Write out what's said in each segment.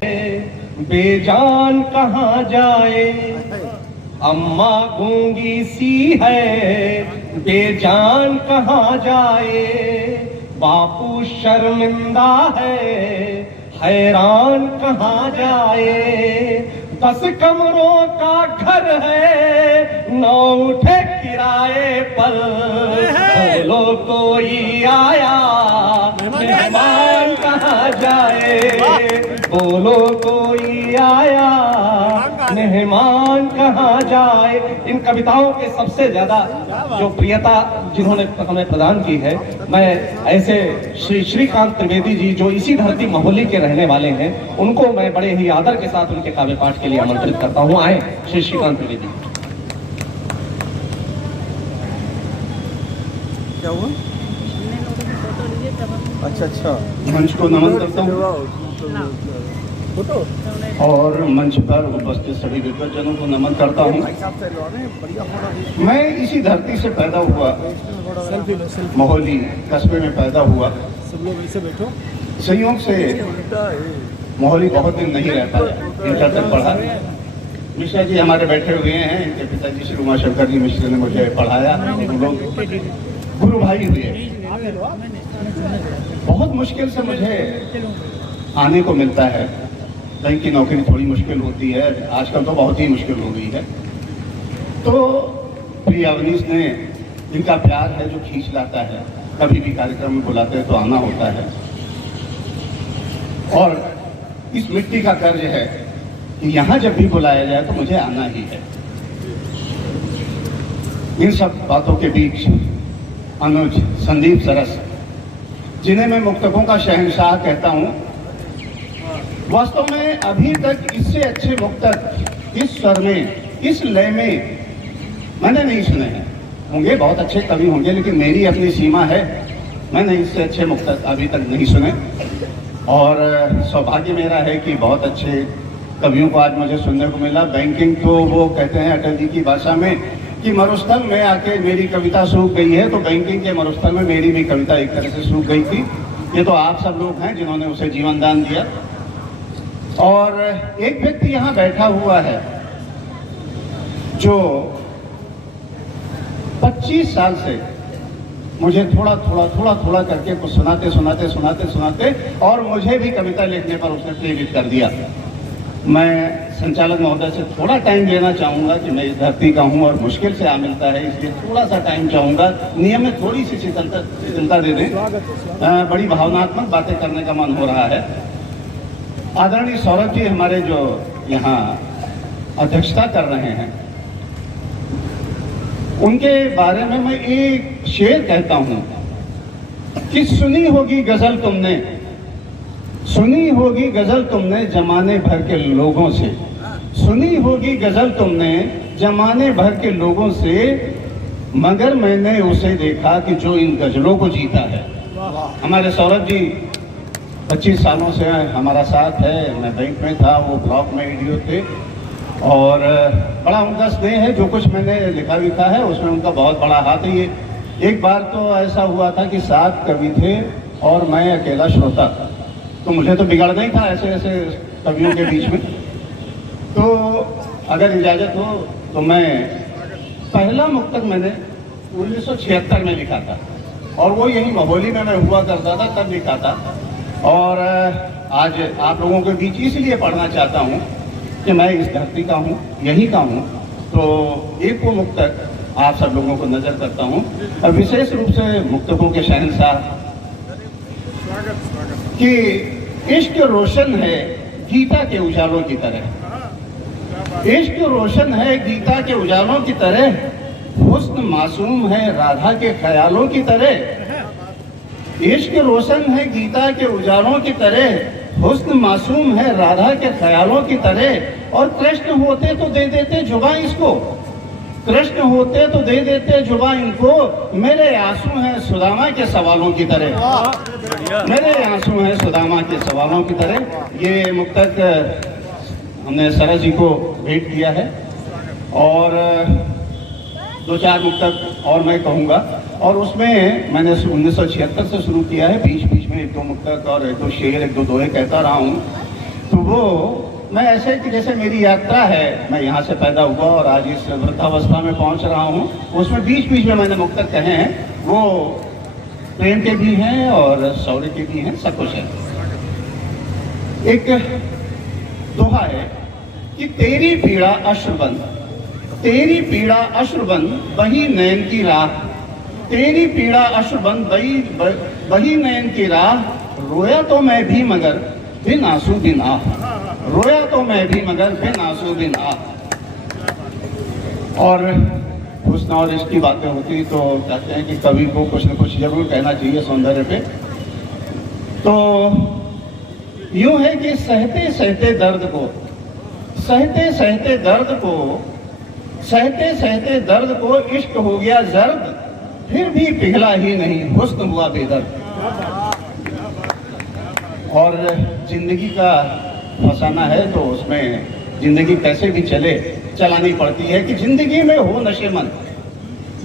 बेजान कहाँ जाए, अम्मा गूंगी सी है, बेजान कहाँ जाए, बापू शर्मिंदा है, हैरान कहाँ जाए। 10 कमरों का घर है, 9 उठे किराए पर, बोलो कोई आया, मेहमान कहाँ जाए, बोलो कोई आया, मेहमान कहाँ जाए। इन कविताओं के सबसे ज्यादा जो प्रियता जिन्होंने हमें प्रदान की है, मैं ऐसे श्री श्रीकांत त्रिवेदी जी जो इसी धरती महोली के रहने वाले हैं, उनको मैं बड़े ही आदर के साथ उनके काव्य पाठ के लिए आमंत्रित करता हूँ। आए श्री श्रीकांत त्रिवेदी। क्या हुआ? अच्छा, मंच को नमन करता हूँ और मंच पर उपस्थित सभी विद्वजनों को नमन करता हूँ। मैं इसी धरती से पैदा हुआ, महोली कस्बे में पैदा हुआ। सब लोग ऐसे बैठो। संयोग से महोली बहुत दिन नहीं रहता, इंटर तक पढ़ा। मिश्रा जी हमारे बैठे हुए हैं, इनके पिताजी श्री उमाशंकर जी मिश्रा ने मुझे पढ़ाया। हम लोग गुरु भाई हुए। बहुत मुश्किल से मुझे आने को मिलता है। बैंक की नौकरी थोड़ी मुश्किल होती है, आजकल तो बहुत ही मुश्किल हो गई है। तो प्रिय अवनीश ने, इनका प्यार है जो खींच लाता है, कभी भी कार्यक्रम में बुलाते हैं तो आना होता है। और इस मिट्टी का कर्ज है कि यहाँ जब भी बुलाया जाए तो मुझे आना ही है। इन सब बातों के बीच अनुज संदीप सरस, जिन्हें मैं मुक्तकों का शहंशाह कहता हूँ, वास्तव में अभी तक इससे अच्छे मुक्तक इस स्वर में, इस लय में मैंने नहीं सुने हैं। होंगे बहुत अच्छे कवि होंगे, लेकिन मेरी अपनी सीमा है, मैंने इससे अच्छे मुक्तक अभी तक नहीं सुने। और सौभाग्य मेरा है कि बहुत अच्छे कवियों को आज मुझे सुनने को मिला। बैंकिंग तो वो कहते हैं अटल जी की भाषा में कि मरुस्थल में आके मेरी कविता सूख गई है, तो बैंकिंग के मरुस्थल में मेरी भी कविता एक तरह से सूख गई थी। ये तो आप सब लोग हैं जिन्होंने उसे जीवन दान दिया। और एक व्यक्ति यहाँ बैठा हुआ है जो 25 साल से मुझे थोड़ा करके कुछ सुनाते और मुझे भी कविता लिखने पर उसने प्रेरित कर दिया। मैं संचालक महोदय से थोड़ा टाइम लेना चाहूँगा कि मैं इस धरती का हूँ और मुश्किल से आ मिलता है, इसलिए थोड़ा सा टाइम चाहूँगा। नियम में थोड़ी सी शिथिलता दे दें। बड़ी भावनात्मक बातें करने का मन हो रहा है। आदरणीय सौरभ जी हमारे जो यहाँ अध्यक्षता कर रहे हैं, उनके बारे में मैं एक शेर कहता हूँ कि सुनी होगी गजल तुमने जमाने भर के लोगों से, सुनी होगी गजल तुमने जमाने भर के लोगों से, मगर मैंने उसे देखा कि जो इन गजलों को जीता है। हमारे सौरभ जी 25 सालों से हमारा साथ है। मैं बैंक में था, वो ब्लॉक में ईडीओ थे, और बड़ा उनका स्नेह है। जो कुछ मैंने लिखा है उसमें उनका बहुत बड़ा हाथ है। ये एक बार तो ऐसा हुआ था कि 7 कवि थे और मैं अकेला श्रोता था, तो मुझे तो बिगड़ना ही था ऐसे कवियों के बीच में। तो अगर इजाज़त हो तो मैं पहला मुक्तक मैंने 1976 में लिखा था, और वो यही महोली में मैं हुआ करता था तब लिखा था। और आज आप लोगों के बीच इसलिए पढ़ना चाहता हूँ कि मैं इस धरती का हूँ, यही का हूँ। तो एक वो मुक्तक आप सब लोगों को नजर करता हूँ, और विशेष रूप से मुक्तकों के शहंशाह कि इश्क रोशन है गीता के उजालों की तरह, इश्क रोशन है गीता के उजालों की तरह, हुस्न मासूम है राधा के ख्यालों की तरह। इश्क रोशन है गीता के उजालों की तरह, हुस्न मासूम है राधा के ख्यालों की तरह। और कृष्ण होते तो दे देते जुबां इसको, कृष्ण होते तो दे देते जुबां इनको, मेरे आंसू हैं सुदामा के सवालों की तरह, मेरे आंसू हैं सुदामा के सवालों की तरह। ये मुक्तक हमने सरस जी को भेंट किया है, और 2-4 मुक्तक और मैं कहूँगा। और उसमें मैंने 1976 से शुरू किया है, बीच बीच में 1-2 मुक्तक और 1-2 शेर 1-2 दोहे कहता रहा हूँ। तो वो मैं ऐसे कि जैसे मेरी यात्रा है, मैं यहाँ से पैदा हुआ और आज इस वृद्धावस्था में पहुँच रहा हूँ, उसमें बीच बीच में मैंने मुक्तक कहे हैं, वो प्रेम के भी हैं और शौर्य के भी हैं, सब कुछ है। एक दोहा है कि तेरी पीड़ा अश्रुबन, तेरी पीड़ा अश्रुबन बही नयन की राह, तेरी पीड़ा अश्रुबन बही नयन की राह, रोया तो मैं भी मगर बिन आंसू बिन आह, रोया तो मैं भी मगर बिन आंसू बिन आह। और हुस्न और इश्क की बातें होती तो कहते हैं कि कवि को कुछ न कुछ जरूर कहना चाहिए सौंदर्य पे। तो यूं है कि सहते सहते दर्द को, सहते सहते दर्द को, सहते सहते दर्द को इश्क हो गया जर्द, फिर भी पिघला ही नहीं हुस्न हुआ बेदर्द। और जिंदगी का फसाना है तो उसमें जिंदगी कैसे भी चले चलानी पड़ती है कि जिंदगी में हो नशेमंद,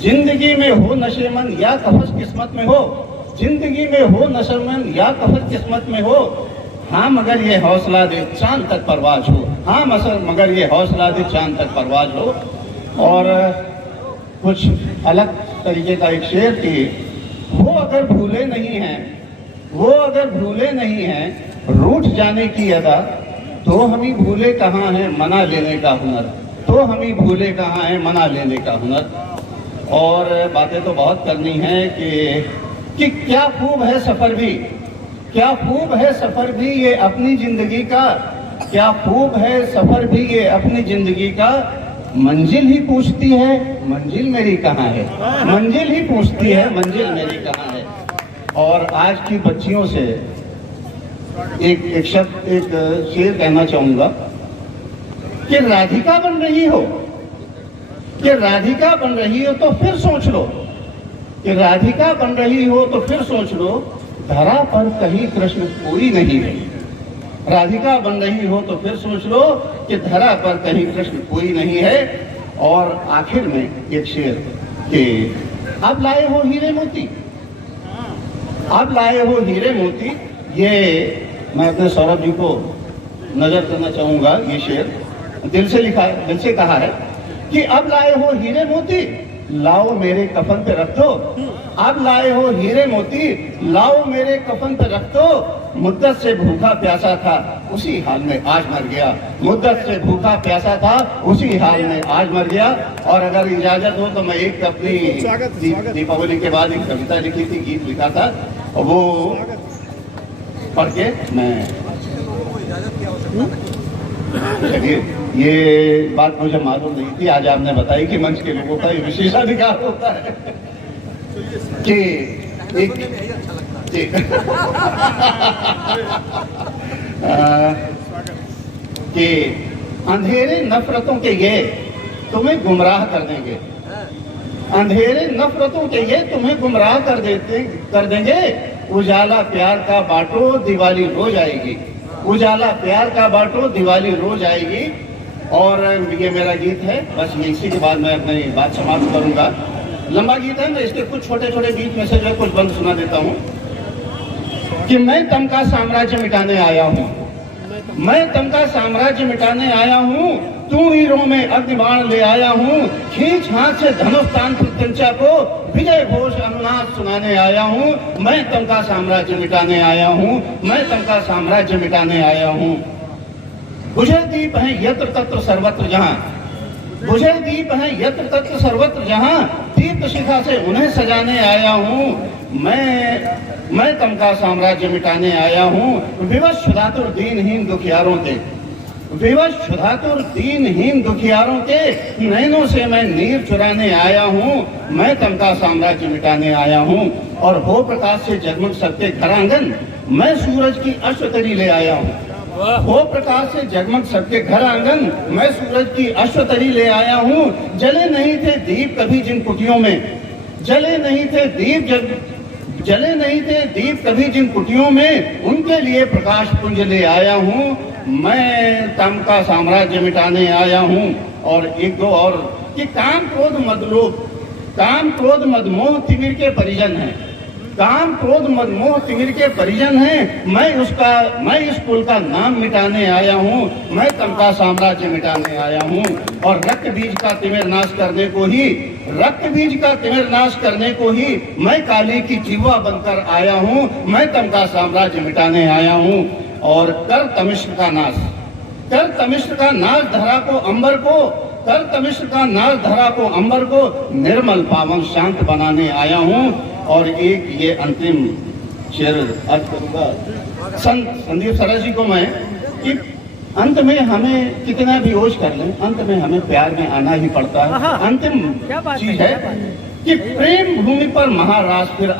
जिंदगी में हो नशेमंद या कफस किस्मत में हो, जिंदगी में हो नशेमंद या कफस किस्मत में हो, हाँ मगर ये हौसला दे चांद तक परवाज हो, हाँ मगर ये हौसला दे चांद तक परवाज हो। और कुछ अलग तरीके का एक शेर कि वो अगर भूले नहीं हैं, वो अगर भूले नहीं हैं रूठ जाने की अदा, तो हम ही भूले कहाँ हैं मना लेने का हुनर, तो हम ही भूले कहाँ हैं मना लेने का हुनर। और बातें तो बहुत करनी है कि क्या खूब है सफर भी, क्या खूब है सफर भी ये अपनी जिंदगी का, क्या खूब है सफर भी ये अपनी जिंदगी का, मंजिल ही पूछती है मंजिल मेरी कहाँ है, मंजिल ही पूछती है मंजिल मेरी कहाँ है। और आज की बच्चियों से एक शब्द एक शेर कहना चाहूंगा कि राधिका बन रही हो, कि राधिका बन रही हो तो फिर सोच लो, कि राधिका बन रही हो तो फिर सोच लो, धरा पर कहीं कृष्ण कोई नहीं है। राधिका बन रही हो तो फिर सोच लो कि धरा पर कहीं कृष्ण कोई नहीं है। और आखिर में एक शेर कि अब लाए हो हीरे मोती, अब लाए हो हीरे मोती, ये मैं अपने सौरभ जी को नजर करना चाहूंगा। ये शेर दिल से लिखा है, दिल से कहा है कि अब लाए हो हीरे मोती, लाओ मेरे कफन पे रख दो, अब लाए हो हीरे मोती, लाओ मेरे कफन पे रख दो, मुद्दत से भूखा प्यासा था उसी हाल में आज मर गया, मुद्दत से भूखा प्यासा था उसी हाल में आज मर गया। और अगर इजाजत हो तो मैं एक अपनी दीपावली के बाद एक कविता लिखी थी, गीत लिखा था, और वो पढ़ के मैं चलिए, ये बात मुझे मालूम नहीं थी, आज आपने बताई कि मंच के लोगों का ये विशेषाधिकार होता है कि एक कि अंधेरे नफरतों के ये तुम्हें गुमराह कर देंगे, अंधेरे नफरतों के ये तुम्हें गुमराह कर देंगे, उजाला प्यार का बांटो दिवाली रोज आएगी, उजाला प्यार का बांटो दिवाली रोज आएगी। और ये मेरा गीत है, बस इसी के बाद मैं अपनी बात समाप्त करूंगा। लंबा गीत है, मैं इसके कुछ छोटे छोटे गीत में से जो कुछ बंद सुना देता हूँ कि मैं तम का साम्राज्य मिटाने आया हूँ, मैं तम का साम्राज्य मिटाने आया हूँ, तू हीरो में अग्निबाण ले आया हूँ, खींच हाथ से धनुष तान प्रत्यंचा को विजय घोष अनुनाद सुनाने आया हूँ, मैं तम का साम्राज्य मिटाने आया हूँ, मैं तम का साम्राज्य मिटाने आया हूँ। बुझे दीप है यत्र तत्र सर्वत्र जहाँ, बुझे दीप है यत्र तत्र सर्वत्र जहाँ, दीप शिखा से उन्हें सजाने आया हूँ, मैं तम का साम्राज्य मिटाने आया हूँ। विवश क्षुधातुर दीनहीन दुखियारों के, विवश क्षुधातुर दीनहीन दुखियारों के नैनों से मैं नीर चुराने आया हूँ, मैं तम का साम्राज्य मिटाने आया हूँ। और हो प्रकाश से जगमग सबके घर आंगन, मैं सूरज की अश्वतरी ले आया हूँ, हो प्रकाश से जगमग सबके घर आंगन, मैं सूरज की अश्वतरी ले आया हूँ। जले नहीं थे दीप कभी जिन कुटियों में, जले नहीं थे दीप कभी जिन कुटियों में, उनके लिए प्रकाश पुंज ले आया हूँ, मैं तम का साम्राज्य मिटाने आया हूँ। और एक दो और कि काम क्रोध मदलोभ, काम क्रोध मदमोह तिमिर के परिजन हैं, काम क्रोध मद मोह तिमिर के परिजन हैं। मैं इस कुल का नाम मिटाने आया हूँ, मैं तम का साम्राज्य मिटाने आया हूँ। और रक्त बीज का तिमिर नाश करने को ही मैं काली की जीवा बनकर आया हूँ, मैं तम का साम्राज्य मिटाने आया हूँ। और कर तमिश्र का नाश धरा को अंबर को निर्मल पावन शांत बनाने आया हूँ। और एक ये अंतिम शेर अर्ज करूंगा संत संदीप सरस जी को मैं, कि अंत में हमें कितना भी होश कर लें, अंत में हमें प्यार में आना ही पड़ता है। अंतिम चीज है कि प्रेम भूमि पर महाराज फिर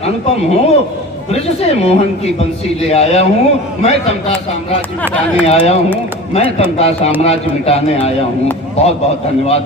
अनुपम हो, ब्रज से मोहन की बंसी ले आया हूँ, मैं तम का साम्राज्य मिटाने आया हूँ। बहुत बहुत धन्यवाद।